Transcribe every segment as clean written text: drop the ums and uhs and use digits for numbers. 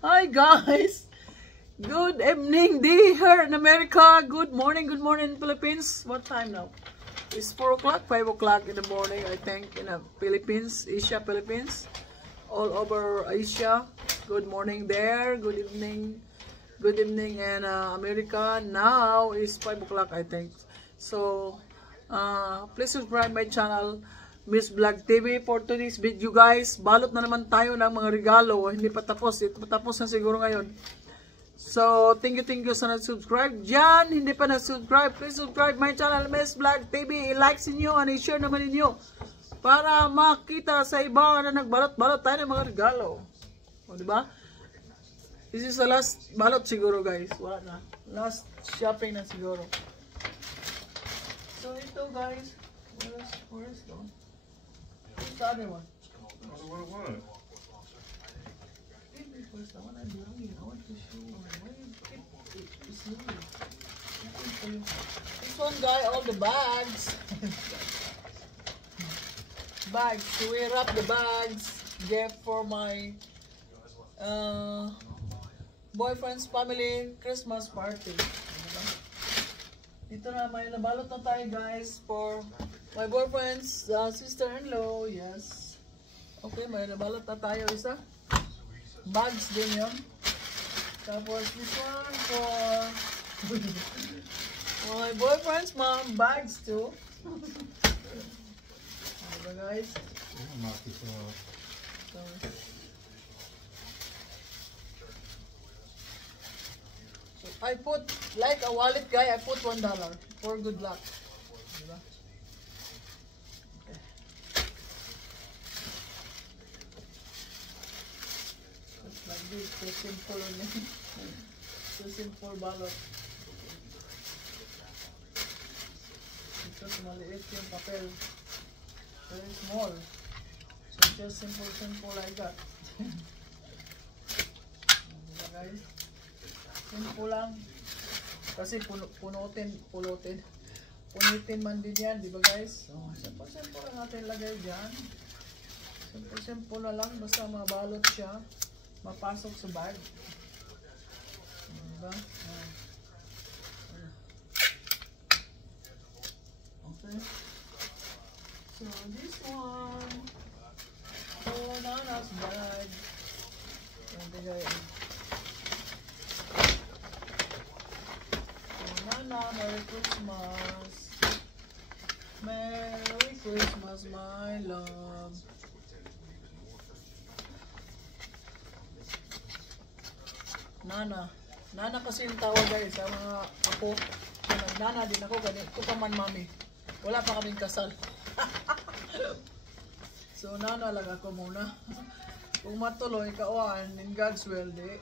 Hi guys! Good evening day here in America. Good morning Philippines. What time now? It's 4 o'clock, 5 o'clock in the morning, I think, in the Philippines, Asia, Philippines. All over Asia. Good morning there. Good evening in America. Now is 5 o'clock, I think. So, please subscribe my channel, Miss Vlog TV. For today's video guys, balot na naman tayo ng mga regalo. Hindi pa tapos. Ito pa tapos na siguro ngayon. So, thank you sa nag-subscribe. Diyan, hindi pa nag-subscribe, please subscribe my channel, Miss Vlog TV. I-like niyo and i-share naman niyo para makita sa iba na nagbalot-balot tayo ng mga regalo. O, diba? This is the last balot siguro guys. Wala na. Last shopping na siguro. So, ito guys. Where is it? Where's the other one? What? First, I want to do it. I want to show you. Why you keep this movie? This one guy, all the bags. Bags. So we wrap the bags. Gift for my boyfriend's family Christmas party. Dito na may nabalot na tayo guys for my boyfriend's sister-in-law. Yes. Okay, may nabalot na tayo isa. Bags din yun. Tapos this one for my boyfriend's mom. Bags too. Diba guys? So I put like a wallet guy. I put $1 for good luck. Diba? Like this, so simple on it. So simple balot. Ito maliit yung papel. Very small. So just simple like that. Diba guys? Simple lang. Kasi punitin man din yan, diba guys? So simple lang natin lagay dyan. Simple na lang, basta mabalot siya. Mapasok sa bag. Diba? Okay. So, this one. For Nana's bag. So, Nana, Merry Christmas. Merry Christmas, my love. Nana kasi yung tawag guys sa mga ako. Nana din ako, ganito pa man mami. Wala pa kaming kasal. So Nana lang ako muna. Kung matuloy kawan in God's will, di.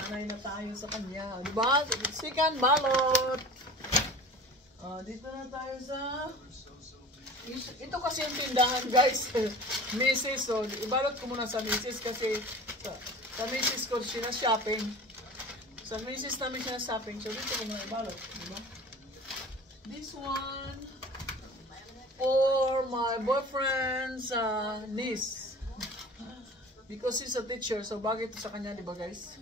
Nanay na tayo sa kanya. Diba? Second balot. Dito na tayo sa ito kasi yung tindahan guys. Mrs. So ibalot ko muna sa Mrs. kasi sa Mrs. ko siya shopping. Sa Mrs. namin siya shopping. So, dito ko mga ibalot. Diba? This one for my boyfriend's niece. Because he's a teacher. So, bagay ito sa kanya. Diba guys?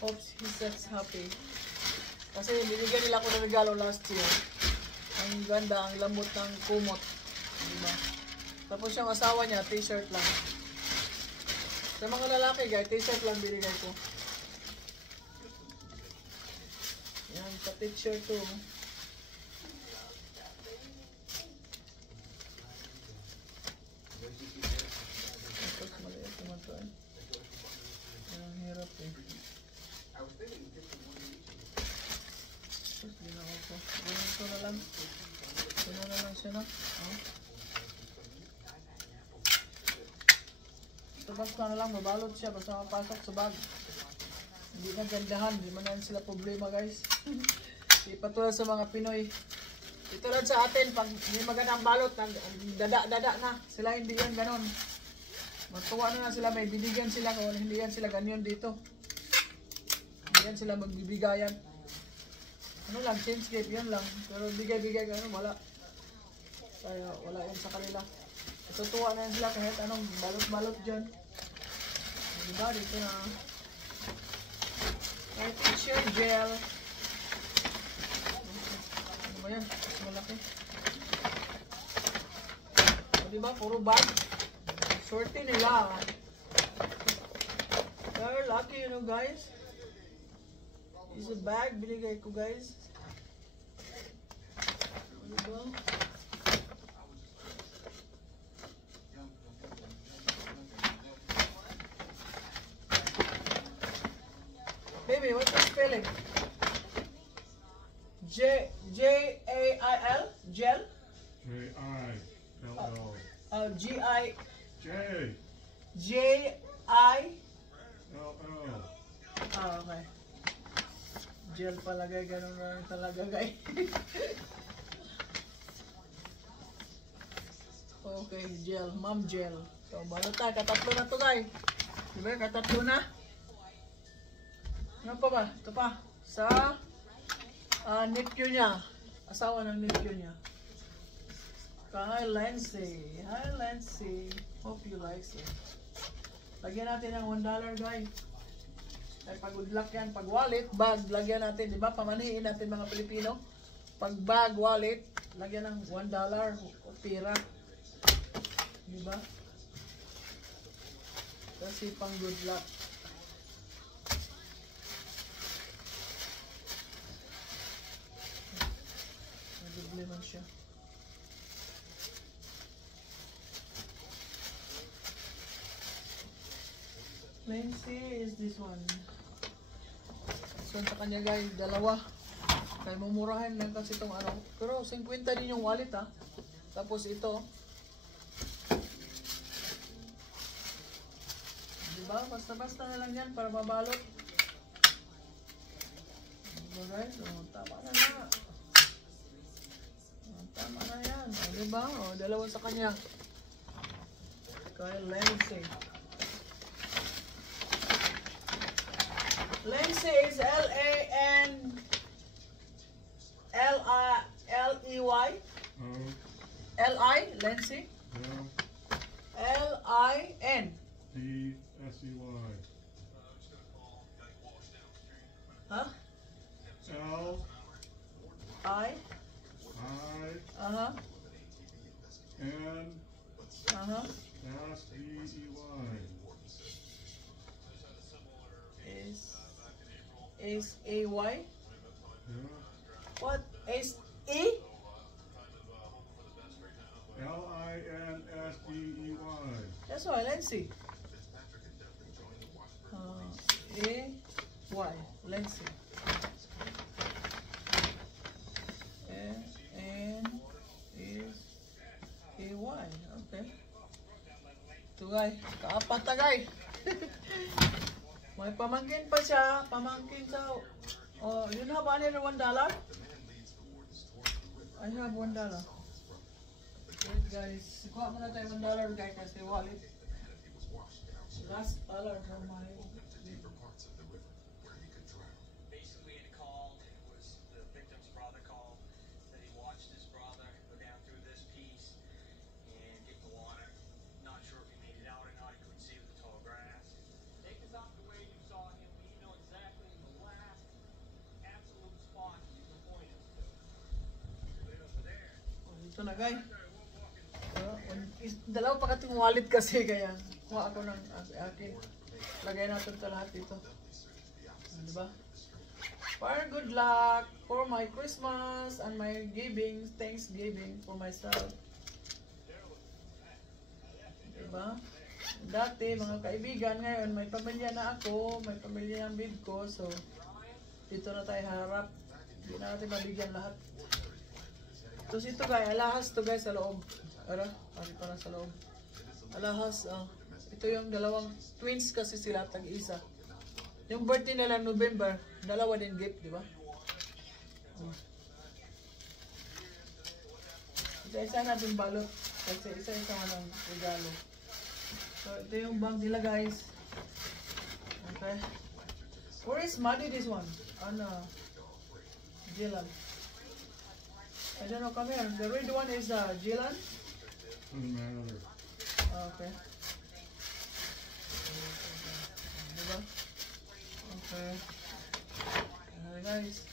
Hope he's happy. Kasi binigyan nila ako ng regalo last year. Ang ganda. Ang lambot ng kumot. Diba? Tapos yung asawa niya, t-shirt lang. Sa mga lalaki guys, t-shirt lang binigay ko. Yan, sa t-shirt to. Tapos maliit naman to eh. Ang hirap eh. Tapos ginawa ko. Ganito na lang. Gano'n na lang siya na. Basta na lang, mabalot siya basta mapasok sa bag. Hindi na gandahan, hindi man na sila problema guys. Di patulad sa mga Pinoy. Ito lang sa atin, pag hindi magandang balot, dada na. Sila hindi yan ganon. Matuwa na sila, may binigyan sila, kung hindi yan sila ganyan dito. Hindi yan sila magbibigayan. Ano lang, change gift, yan lang. Pero bigay-bigay gano'n, wala. Kaya wala yan sa kanila. Natutuwa na yan sila kahit anong balot-balot dyan. Diba? Dito na. May teacher gel. Ano ba yan? Mas malaki. O, diba? Puro bag. Sorty nila. They're lucky, you know, guys. It's a bag. Binigay ko, guys. Diba? Baby, what's the spelling? J-A-I-L? Gel? J-I-L-L. G-I... J. J-I... Okay. Gel palagay, ganun na talaga, guys. Okay, gel. Mom gel. So, balot tayo. Katatlo na to, guys. Diba? Katatlo na. Ano pa ba? Ito pa. Sa nephew niya. Asawa ng nephew niya. Hi, Lancy. Hi, Lancy. Hope you like it. Lagyan natin ng $1, guys. Ay, pag good luck yan. Pag wallet, bag, lagyan natin. Diba? Pamanihin natin mga Pilipino. Pag bag, wallet, lagyan ng $1 o pera. Diba? Kasi pang good luck. Naduble man siya. Lancy is this one. So sa kanya, guys, dalawa. Kaya mumurahin lang kasi itong ano. Pero 50 din yung wallet, ha. Tapos ito. Diba? Basta-basta na lang yan para mabalot. Diba, guys? O, tama na na. O, tama na yan. O, diba? O, dalawa sa kanya. Kaya Lancy. Lancy is L-A-N-L-I-L-E-Y. L-I, Lancy. L-I-N. D-S-E-Y. Huh? L. I. I. N. S-E-E-Y. Is A-Y? Yeah. What? S-E? L-I-N-S-E-E-Y. That's why, let's see. A-Y. Let's see. N is A-Y. Okay. Ito, guys. Kaapat na, guys. May pamangkin pa siya. Pamangkin sa... Oh, you have $1? I have $1. Wait, guys. Kuha muna tayo $1, guys, kasi wallet. Last dollar for my... Basically, in a call, it was the victim's brother called that he watched his brother go down through this piece and get the water. Not sure if he made it out or not. He couldn't see with the tall grass. Take us off the way you saw him. We know exactly the last absolute spot you can point us to. Right over there. Oh, dito na, guys. Dalawa pa kating wallet kasi kaya kuha ako ng akin. Lagay natin ito lahat dito. Diba? For good luck for my Christmas and my giving, Thanksgiving for myself. Diba? Dati mga kaibigan, ngayon may pamilya na ako, may pamilya ng bid ko, so dito na tayo harap. Hindi na natin mabigyan lahat. Tapos ito, guys, alahas to, guys, sa loob. Ara, ari para sa loob. Alahas, ito yung dalawang twins kasi sila, tag-isa. Yung birthday nila November, dalawa din gift, di ba? Isa-isa natin balot kasi isa-isa ng regalo. So ito yung bag nila, guys. Okay. Where is Maddie, this one? Ano? Jilan. I don't know, come here. The red one is Jilan. Doesn't matter. Okay. Diba? Okay. Guys.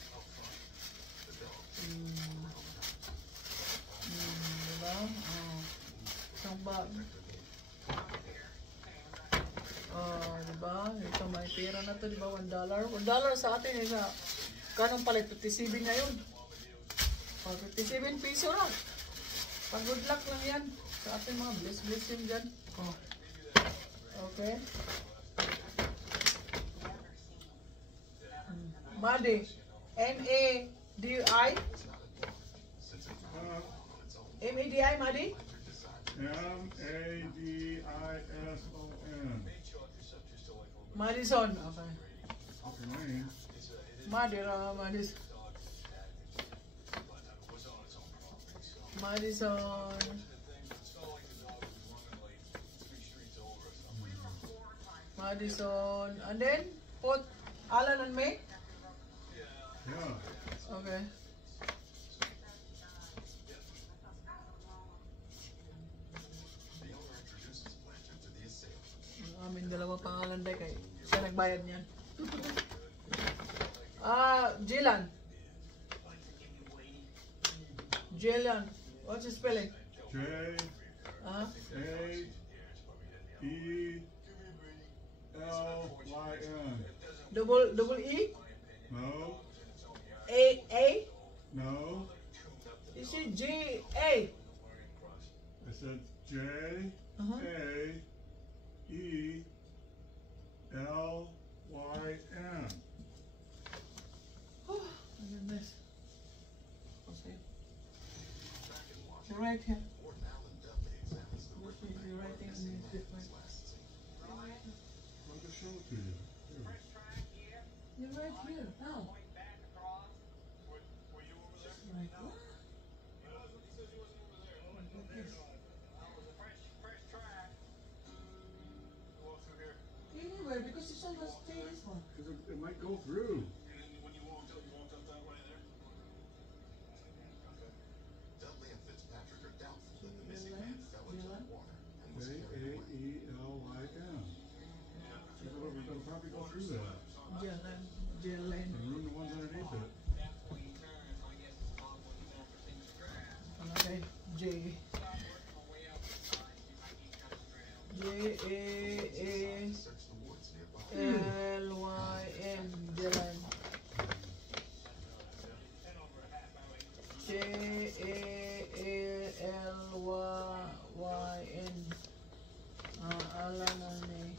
Diba? Isang bag. Diba? Ito may pera na to, diba? $1. $1 sa atin eh, sa kanong palit, 57 ngayon. 57 piso lang. Pag-good luck lang yan. Sa ating mga bless yun dyan. Okay. Madi. M-A-D-I. M-A-D-I, Madi? M-A-D-I-S-O-N. Madison. Okay. What's your name? Madison. Madison. And then, put Alan and May? Yeah. Okay. Amin dalawa pangalan day kay siya nagbayad niyan. Jilan. Jilan. What's the spelling? J-A-E-L-Y-N. Double E? No. A? No. Is it G-A? I said J-A-E-L-Y-N. Oh, my goodness. Okay. You're right here. You're writing in different. I'll just show it to you. Here. You're right here. Now. Right. Anywhere, because you saw the this one. Because it might go through. When you walked up that way there? Dudley and Fitzpatrick are doubtful that the missing man fell into the water and was carried away. J-A-E-L-Y-N. It'll probably go through that. Jelen. And ruin the ones underneath it. Okay. J-A-A-L-Y-N. Jelen. J-A-A-L-Y-N. Alan and me.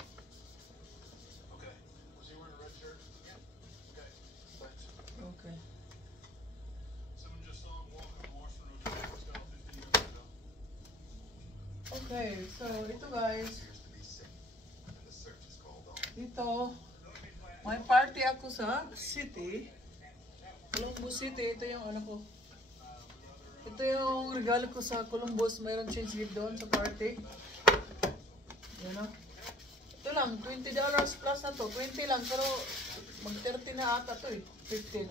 Okay. Was he wearing a red shirt? Yep. Okay. Thanks. Okay. Someone just saw him walking in the washroom. Just got off 15 minutes ago. Okay, so ito guys. Appears to be safe, and the search is called off. Ito, may party ako sa city. Columbus City, ito yung ano ko. Ito yung regalo ko sa Columbus. Mayroon change gift doon sa party. Yan o. Ito lang, $20 plus na to. 20 lang, pero mag 30 na ata to eh. 15,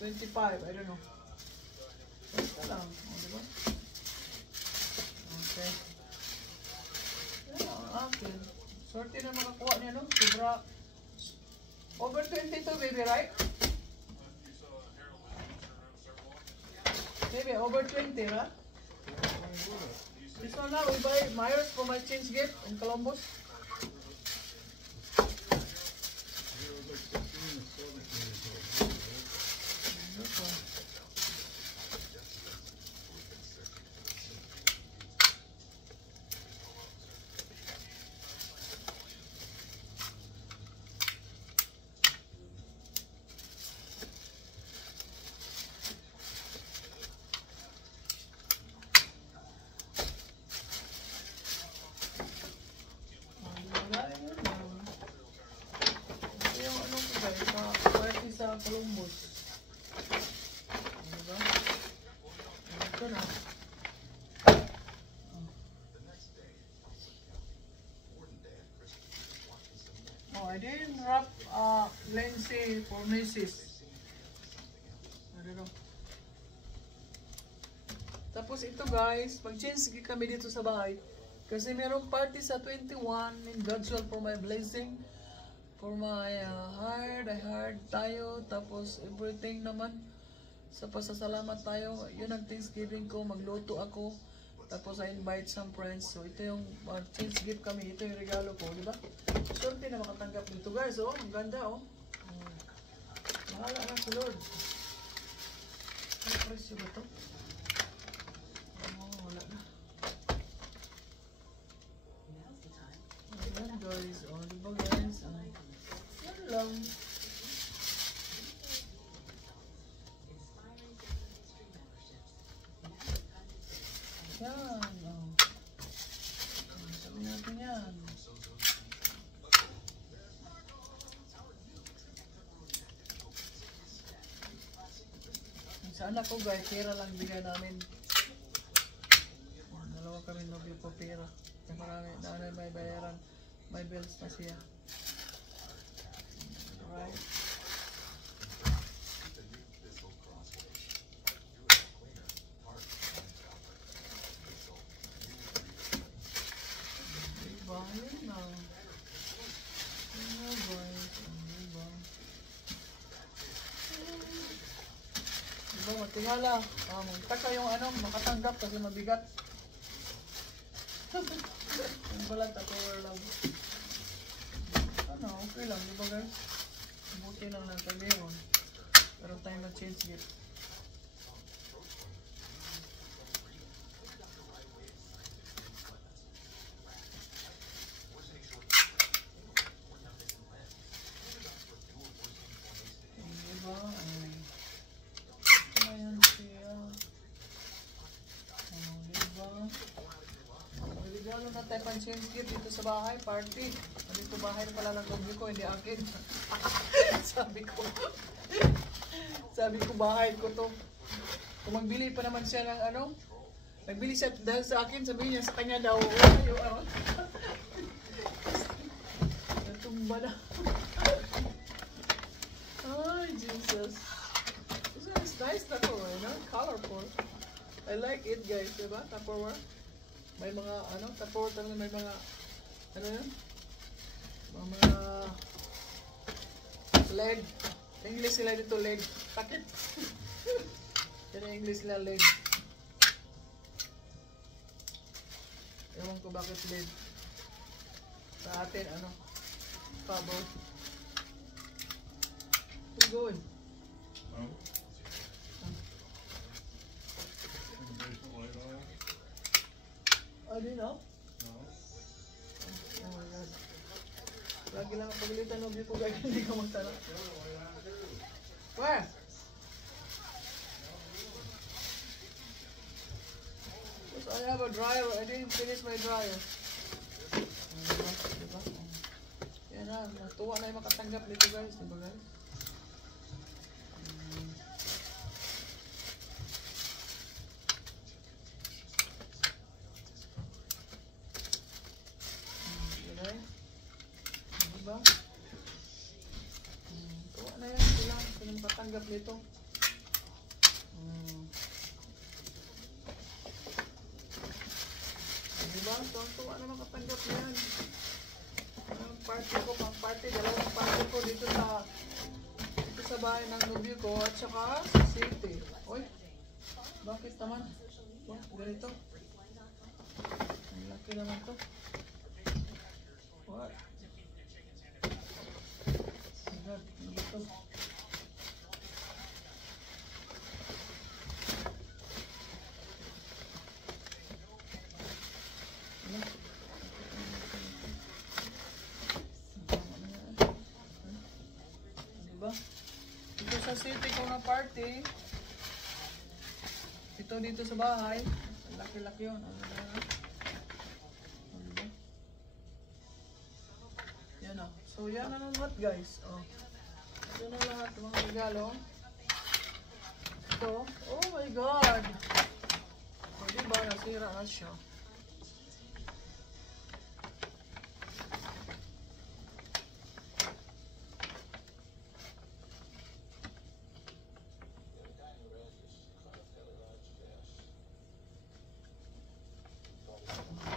25, I don't know. Ito lang, diba? Okay. Yan ang akin. Sorte na makakuha niya, no? Sobra. Over 22, baby, right? Maybe over 20, right? This one now, we buy Myers for my change gift in Columbus. Sa Columbus. Diba? Ito na. The next day, Warden Dan Christopher is watching some men. Oh, I didn't wrap Lindsay for Mrs. I don't know. Tapos ito guys, mag-change kami dito sa bahay. Kasi merong party sa 21 in God's will for my blessing. For my hard tayo, tapos everything naman. Sa pasasalamat tayo, yun ang Thanksgiving ko, magluto ako. Tapos I invite some friends. So ito yung change gift kami, ito yung regalo ko, di ba? Swerte na makatanggap nito guys, oh. Ang ganda, oh. Mahala na si Lord. Ano presyo ba ito? Wala na. Ayan guys, oh, diba guys? Yan lang. Yan, oh. Sabi natin yan. Sa anak ko guys, pera lang bigyan namin. Dalawa kami nobel po pera. Kaya marami, na may bayaran. May bills na siya. Alright. Diba? Yun na. Yun na guys. Diba? Diba? Matingala. Magtaka yung ano, makatanggap kasi mabigat. Yung balat at power lang. Ano, okay lang, diba guys? Buti lang ng sabihin. Pero tayo mag-change gift. Diba? Ayan siya. Diba? Regalo na tayo pang change gift dito sa bahay, party. Dito bahay na pala ng lobby ko, hindi akin. Sabi ko bahay ko to. Kung magbili pa naman siya ng ano, nagbili siya dahil sa akin, sabihin niya sa kanya daw, natumba na. Ay, Jesus. This one is nice Tupperware, no? Colorful. I like it guys, diba? Tupperware. May mga ano, Tupperware talaga, may mga ano yun? Mga LED. English sila dito LED. Takit. Yan ang English nila LED. Ewan ko bakit LED. Sa atin ano, cover. Who's going? I didn't know. Oh my God. Lagi lang ang pagalitan ng ko guys, hindi ka magtala. Where? Because I have a dryer, I didn't finish my dryer. Diba? Yan na, natuwa na yung makatanggap nito guys, diba guys? Diba? Tuwa na yan sila. Sila makatanggap nito. Diba? Tuwa na makatanggap na yan. Party ko, pang-party. Dalawang party ko dito sa bahay ng nobyo ko at saka sa city. Oy, bakit naman? Oh, ganito. Ang laki naman to. What? God, ito. Diba? Ito sa city ko na party. Ito dito sa bahay. Laki-laki yun. Yan o. So yan na lahat guys. Oh. Yan na lahat mga regalo. Ito. Oh my God. O diba nasira na siya.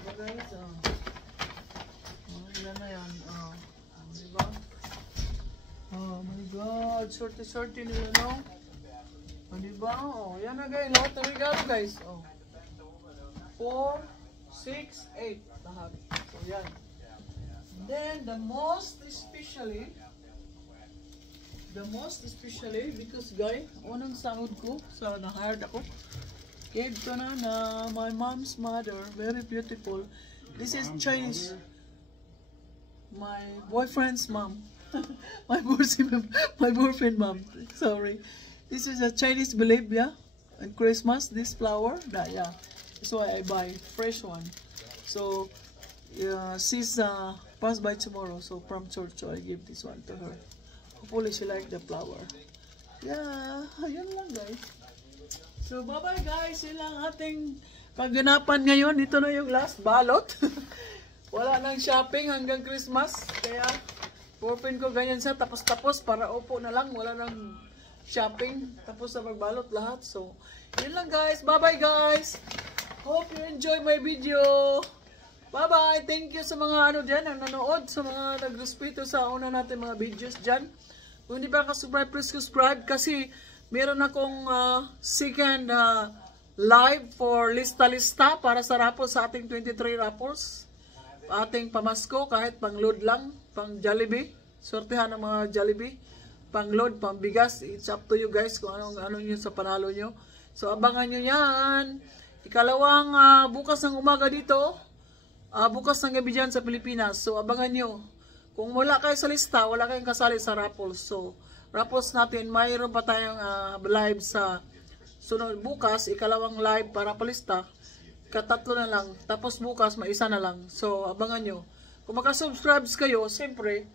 Diba guys? Oh. Oh, yan na yan. Oh. Diba? mga sorti-sorti nila, no? O, diba? O, yan na guys. Lahat ng regalo, guys. O. 4, 6, 8. Lahat. So, yan. Then, the most especially, because guys, unang sahod ko, so na-hired ako. Gave ko na my mom's mother. Very beautiful. This is Chinese. My boyfriend's mom. my boyfriend mom. Sorry. This is a Chinese belief, yeah. And Christmas, this flower, that yeah. That's why I buy fresh one. So she's passed by tomorrow. So from church, so I give this one to her. Hopefully she like the flower. Yeah, yun lang guys. So bye bye guys. Yun lang ating kaganapan ngayon. Dito na yung last balot. Wala nang shopping hanggang Christmas. Kaya open ko ganyan siya. Tapos para upo na lang. Wala nang shopping. Tapos na magbalot lahat. So yun lang guys. Bye bye guys. Hope you enjoy my video. Bye bye. Thank you sa mga ano dyan ang nanood. Sa mga nagrespeto sa una natin mga videos dyan. Kung hindi pa ka-subscribe, please subscribe. Kasi meron akong second live for lista-lista para sa raffles sa ating 23 raffles. Ating pamasko kahit pang-load lang, pang-Jollibee. Sortihan ng mga Jollibee. Pang-load, pang-bigas. It's up to you guys kung anong yun sa panalo nyo. So abangan nyo yan. Ikalawang bukas ng umaga dito. Bukas ng gabi dyan sa Pilipinas. So abangan nyo. Kung wala kayo sa lista, wala kayong kasali sa raffles. So raffles natin, mayroon pa tayong live sa sunod bukas, ikalawang live para palista. Katatlo na lang. Tapos bukas, may isa na lang. So, abangan nyo. Kung makasubscribe kayo, siyempre,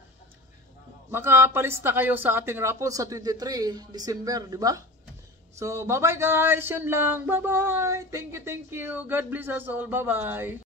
makapalista kayo sa ating raffles sa 23 December, di ba? So, bye-bye guys. Yun lang. Bye-bye. Thank you. God bless us all. Bye-bye.